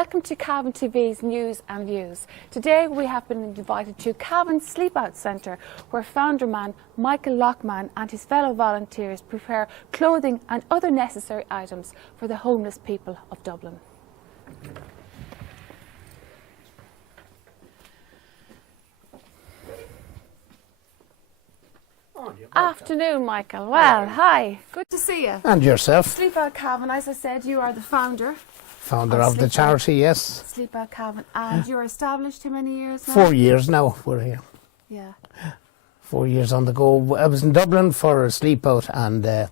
Welcome to Cavan TV's News and Views. Today we have been invited to Cavan Sleep Out Centre, where founder man Michael Loughman and his fellow volunteers prepare clothing and other necessary items for the homeless people of Dublin. Afternoon, Michael. Well, hi. Good to see you. And yourself. Sleep Out Cavan, as I said, you are the founder. Founder of the charity, yes. Sleep Out Cavan. And you're established how many years now? 4 years now we're here. Yeah. 4 years on the go. I was in Dublin for a sleep out, and the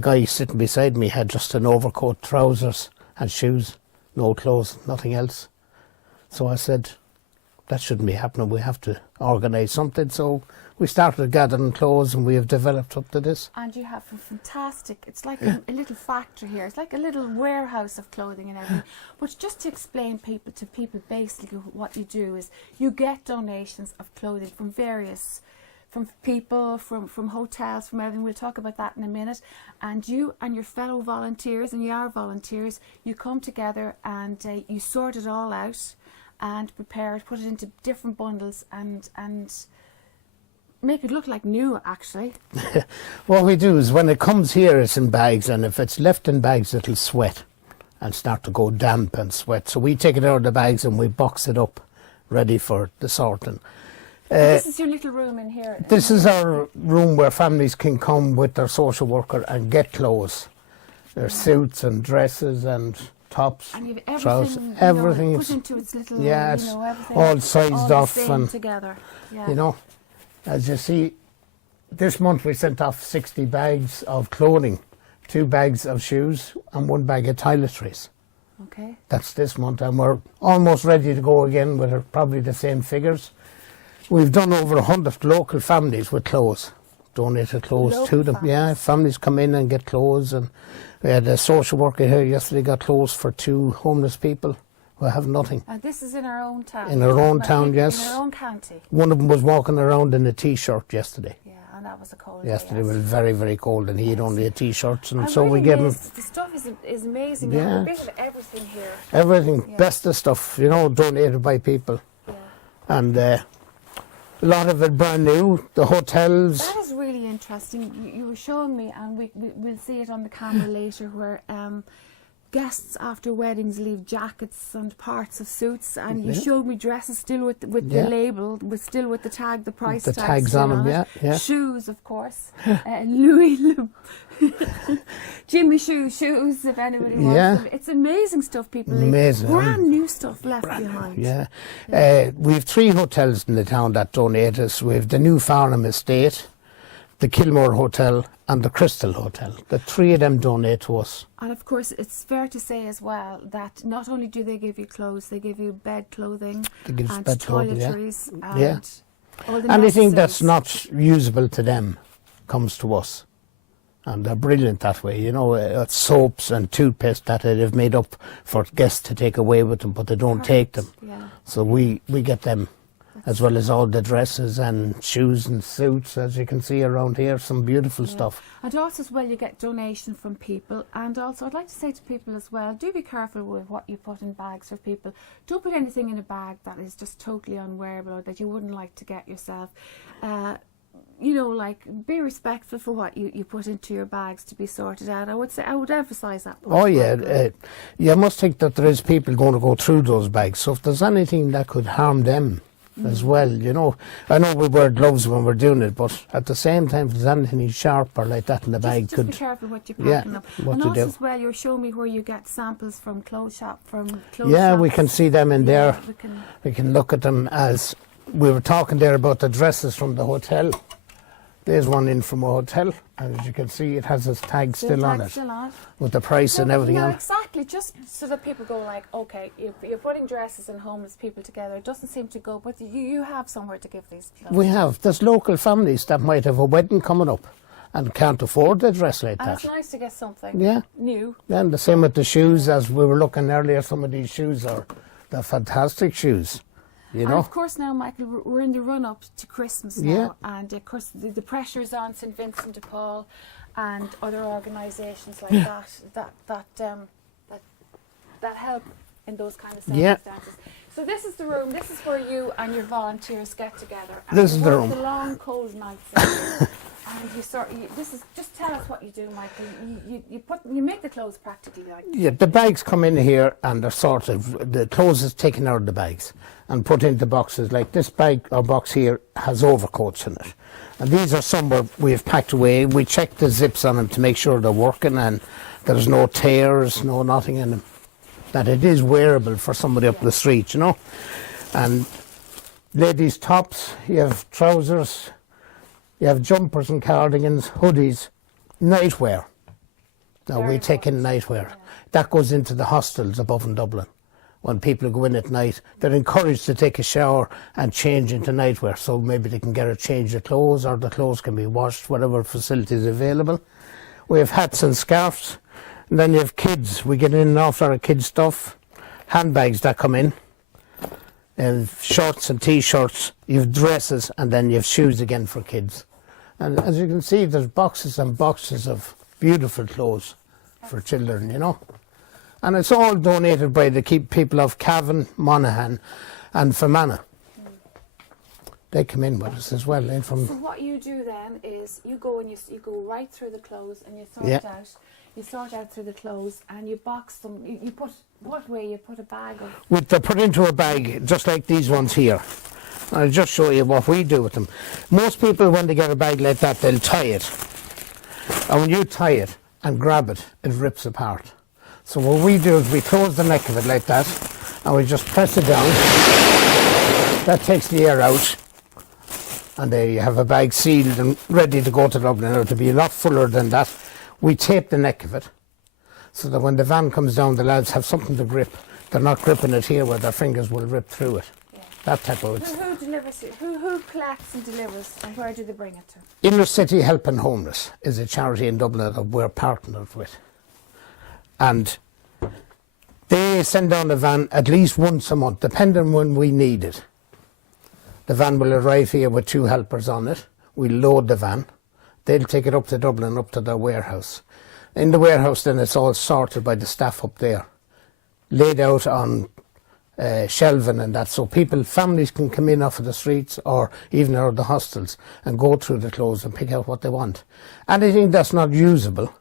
guy sitting beside me had just an overcoat, trousers and shoes, no clothes, nothing else. So I said, that shouldn't be happening, we have to organise something. So we started gathering clothes and we have developed up to this. And you have a fantastic, it's like a little factory here, it's like a little warehouse of clothing and everything. But just to explain to people basically what you do is you get donations of clothing from various, from people, from hotels, from everything. We'll talk about that in a minute. And you and your fellow volunteers, and you are volunteers, you come together and you sort it all out and prepare it, put it into different bundles and make it look like new, actually. What we do is when it comes here, it's in bags, and if it's left in bags, it'll sweat and start to go damp and sweat. So we take it out of the bags and we box it up, ready for the sorting. This is your little room in here. This is our room where families can come with their social worker and get clothes. There's suits and dresses and tops, and you have trousers, everything put into its little, yes, everything all sized off and together. Yeah. You know, as you see, this month we sent off 60 bags of clothing, 2 bags of shoes and 1 bag of toiletries. Okay. That's this month, and we're almost ready to go again with probably the same figures. We've done over 100 local families with clothes, donated clothes to them. Families. Yeah, families come in and get clothes, and we had a social worker here yesterday got clothes for 2 homeless people who have nothing. And this is in our own town? In our own town, yes. In our own county? One of them was walking around in a T-shirt yesterday. Yeah, and that was a cold day. Yesterday was very, very cold, and he had only a T-shirt, and so really we gave him... The stuff is amazing. Yeah. You have a bit of everything here. Everything, best of stuff, you know, donated by people. Yeah. And a lot of it brand new, the hotels. That is really interesting. You were showing me, and we'll see it on the camera later, where guests after weddings leave jackets and parts of suits, and you showed me dresses still with the label, still with the tag, the price tag. The tags on them, yeah. Shoes, of course. Louis, Jimmy shoes, if anybody wants them. It's amazing stuff people leave. Amazing. Brand new stuff left behind. Yeah. We have 3 hotels in the town that donate us. We have the New Farnham Estate, the Kilmore Hotel and the Crystal Hotel. The 3 of them donate to us. And of course it's fair to say as well that not only do they give you clothes, they give you bed clothing and toiletries and all the anything necessaries. that's not usable to them comes to us. And they're brilliant that way, you know, soaps and toothpaste that they've made up for guests to take away with them, but they don't take them. Yeah. So we get them. As well as all the dresses and shoes and suits, as you can see around here, some beautiful stuff. And also as well, you get donation from people. And also I'd like to say to people as well, do be careful with what you put in bags for people. Don't put anything in a bag that is just totally unwearable or that you wouldn't like to get yourself. You know, like, be respectful for what you put into your bags to be sorted out. I would emphasise that point. Oh yeah, you must think that there is people going to go through those bags. So if there's anything that could harm them as well, you know. I know we wear gloves when we're doing it, but at the same time, if there's anything sharp or like that in the bag, just be careful what you're packing up. What and you also do. as well, you're showing me where you get samples from clothes shop, shops. We can see them in there. We can look at them. As we were talking there about the dresses from the hotel. There's one in from a hotel, and as you can see, it has its tag still on it, with the price and everything on it. Exactly, just so that people go like, okay, if you're putting dresses and homeless people together, it doesn't seem to go, but you have somewhere to give these clothes. We have. There's local families that might have a wedding coming up and can't afford a dress like that. And it's nice to get something new. And the same with the shoes, as we were looking earlier, some of these shoes they're fantastic shoes. You know? And of course now, Michael, we're in the run-up to Christmas now, and of course the pressure is on St Vincent de Paul and other organisations like that help in those kind of Yeah. circumstances. So this is the room. This is where you and your volunteers get together. And This you is the work room. The long cold nights. In. And just tell us what you do, Michael. You make the clothes practically like. Yeah, the bags come in here and they're sort of, the clothes is taken out of the bags and put into boxes. Like this bag or box here has overcoats in it. And these are some we've packed away. We check the zips on them to make sure they're working and there's no tears, no nothing in them. That it is wearable for somebody up the street, you know. And ladies' tops, you have trousers, you have jumpers and cardigans, hoodies, nightwear. Now we take in nightwear. That goes into the hostels above in Dublin. When people go in at night, they're encouraged to take a shower and change into nightwear. So maybe they can get a change of clothes or the clothes can be washed, whatever facility is available. We have hats and scarves. And then you have kids. We get in and off our kids' stuff. Handbags that come in. And shorts and T-shirts. You have dresses and then you have shoes again for kids. And as you can see, there's boxes and boxes of beautiful clothes for children, you know. And it's all donated by the people of Cavan, Monaghan and Fermanagh. They come in with us as well. So what you do then is you go and you go right through the clothes and you sort out. You sort out through the clothes and you box them. You put what way? You put a bag of. They're put into a bag just like these ones here. I'll just show you what we do with them. Most people, when they get a bag like that, they'll tie it. And when you tie it and grab it, it rips apart. So what we do is we close the neck of it like that and we just press it down. That takes the air out and there you have a bag sealed and ready to go to Dublin. Now, to be a lot fuller than that, we tape the neck of it so that when the van comes down, the lads have something to grip. They're not gripping it here where their fingers will rip through it. Yeah. That type of it. Who delivers it? Who collects and delivers and where do they bring it to? Inner City Helping Homeless is a charity in Dublin that we're partnered with. And they send down a van at least once a month, depending when we need it. The van will arrive here with 2 helpers on it. We'll load the van. They'll take it up to Dublin, up to their warehouse. In the warehouse then it's all sorted by the staff up there. Laid out on shelving and that, so families can come in off of the streets or even out of the hostels and go through the clothes and pick out what they want. Anything that's not usable,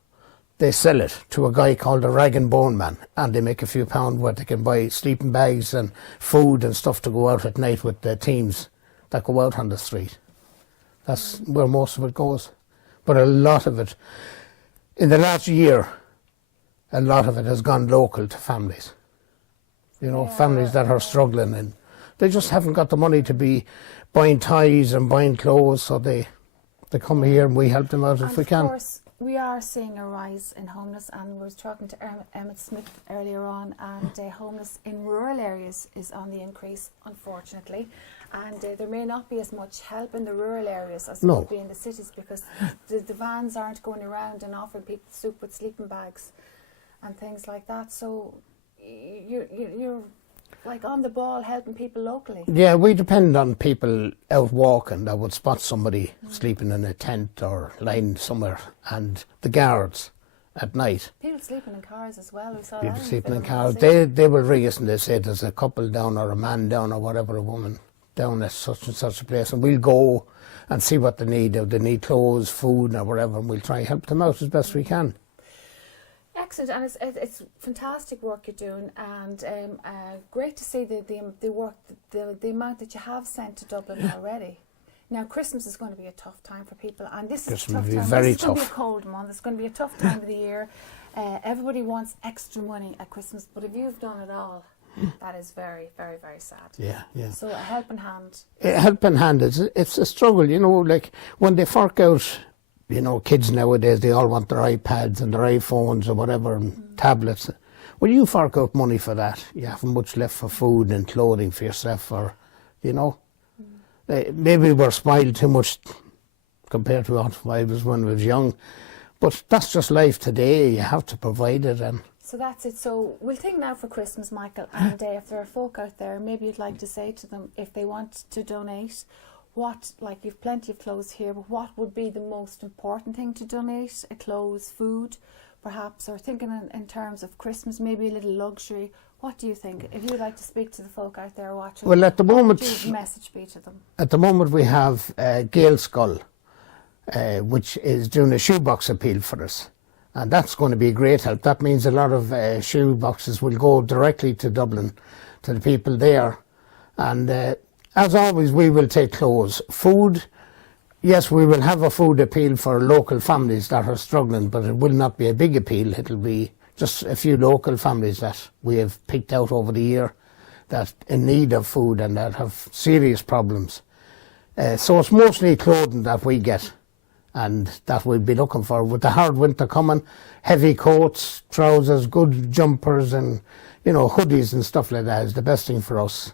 they sell it to a guy called a rag and bone man and they make a few pound where they can buy sleeping bags and food and stuff to go out at night with the teams that go out on the street. That's where most of it goes. But a lot of it, in the last year, a lot of it has gone local to families. You know, families that are struggling and they just haven't got the money to be buying ties and buying clothes, so they come here and we help them out if we can. Of course, we are seeing a rise in homeless, and we were talking to Emmett Smith earlier on, and homeless in rural areas is on the increase, unfortunately. And there may not be as much help in the rural areas as there would be in the cities, because the vans aren't going around and offering people soup with sleeping bags and things like that. So you're like on the ball helping people locally. Yeah, we depend on people out walking that would spot somebody sleeping in a tent or lying somewhere, and the guards at night. People sleeping in cars as well. We saw People that sleeping in cars. They will ring us and they say there's a couple down or a man down or whatever, a woman down at such and such a place, and we'll go and see what they need. If they need clothes, food or whatever, and we'll try and help them out as best we can. Excellent, and it's fantastic work you're doing, and great to see the work, the amount that you have sent to Dublin already. Now, Christmas is going to be a tough time for people, and this is a tough time. Very this is going to tough. be a cold month. It's going to be a tough time of the year. Everybody wants extra money at Christmas, but if you've done it all, that is very, very, very sad. Yeah, yeah. So a helping hand. A helping hand, it's a struggle, you know, like when they fork out, you know, kids nowadays, they all want their iPads and their iPhones or whatever, and tablets. When you fork out money for that, you haven't much left for food and clothing for yourself, or, you know. Maybe we're spoiled too much compared to what I was when I was young. But that's just life today. You have to provide it. And so that's it. So we'll think now for Christmas, Michael, and if there are folk out there, maybe you'd like to say to them, if they want to donate, what, like you've plenty of clothes here, but what would be the most important thing to donate? Clothes, food, perhaps, or thinking in terms of Christmas, maybe a little luxury. What do you think? If you'd like to speak to the folk out there watching, Well, at the moment, what would your message be to them? At the moment we have Gail Skull, which is doing a shoebox appeal for us. And that's going to be a great help. That means a lot of shoe boxes will go directly to Dublin, to the people there. And as always, we will take clothes. Food, yes, we will have a food appeal for local families that are struggling, but it will not be a big appeal. It'll be just a few local families that we have picked out over the year that in need of food and that have serious problems. So it's mostly clothing that we get and that we'll be looking for. With the hard winter coming, heavy coats, trousers, good jumpers and, you know, hoodies and stuff like that is the best thing for us.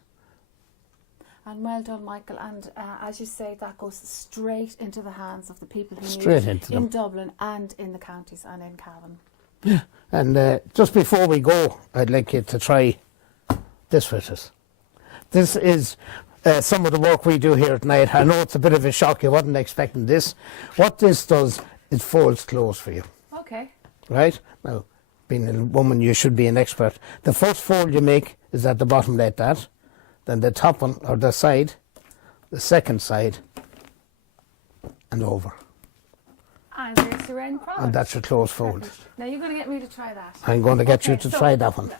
And well done, Michael. And as you say, that goes straight into the hands of the people who Straight need into in them. Dublin and in the counties and in Cavan. Yeah. And just before we go, I'd like you to try this with us. This is some of the work we do here at night. I know it's a bit of a shock. You wasn't expecting this. What this does, it folds clothes for you. Okay. Right? Now, being a woman, you should be an expert. The first fold you make is at the bottom like that. Then the top one, or the side, the second side, and over. And there's your end product. And that's your clothes fold. Now you're going to get me to try that. I'm going to get you Okay, to so try that one.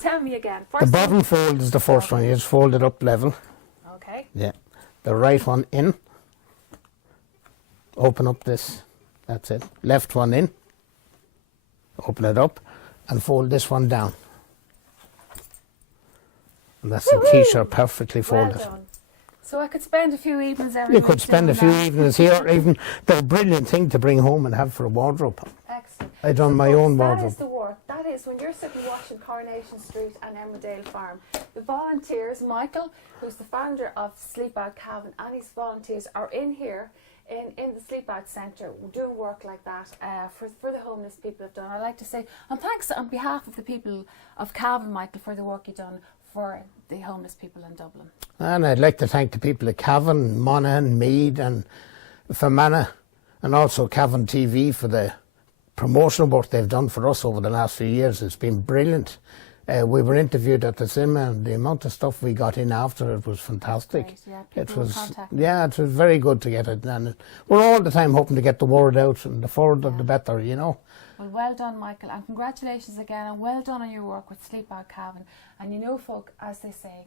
Tell me again. The First bottom fold is the first one. You just fold it up level. Okay. Yeah. The right one in. Open up this. That's it. Left one in. Open it up and fold this one down. And that's the t-shirt perfectly folded. Well done. So I could spend a few evenings every You week could spend a doing few that. evenings here. Even they're a brilliant thing to bring home and have for a wardrobe. Excellent. I done my folks, own That wardrobe. is the work. That is when you're sitting watching Coronation Street and Emmerdale Farm. The volunteers, Michael, who's the founder of Sleep Out Cavan, and his volunteers are in here in the Sleep Out Centre doing work like that for the homeless people have done. I'd like to say, and thanks on behalf of the people of Cavan, Michael, for the work you've done for the homeless people in Dublin. And I'd like to thank the people at Cavan, Monaghan, Meath and Fermanagh, and also Cavan TV for the promotional work they've done for us over the last few years. It's been brilliant. We were interviewed at the cinema and the amount of stuff we got in after it was fantastic. Great, yeah, people It will was, contact yeah, it was very good to get it. And we're all the time hoping to get the word out, and the further the better, you know. Well done, Michael, and congratulations again, and well done on your work with Sleep Out Cavan. And you know, folk, as they say,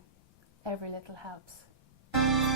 every little helps.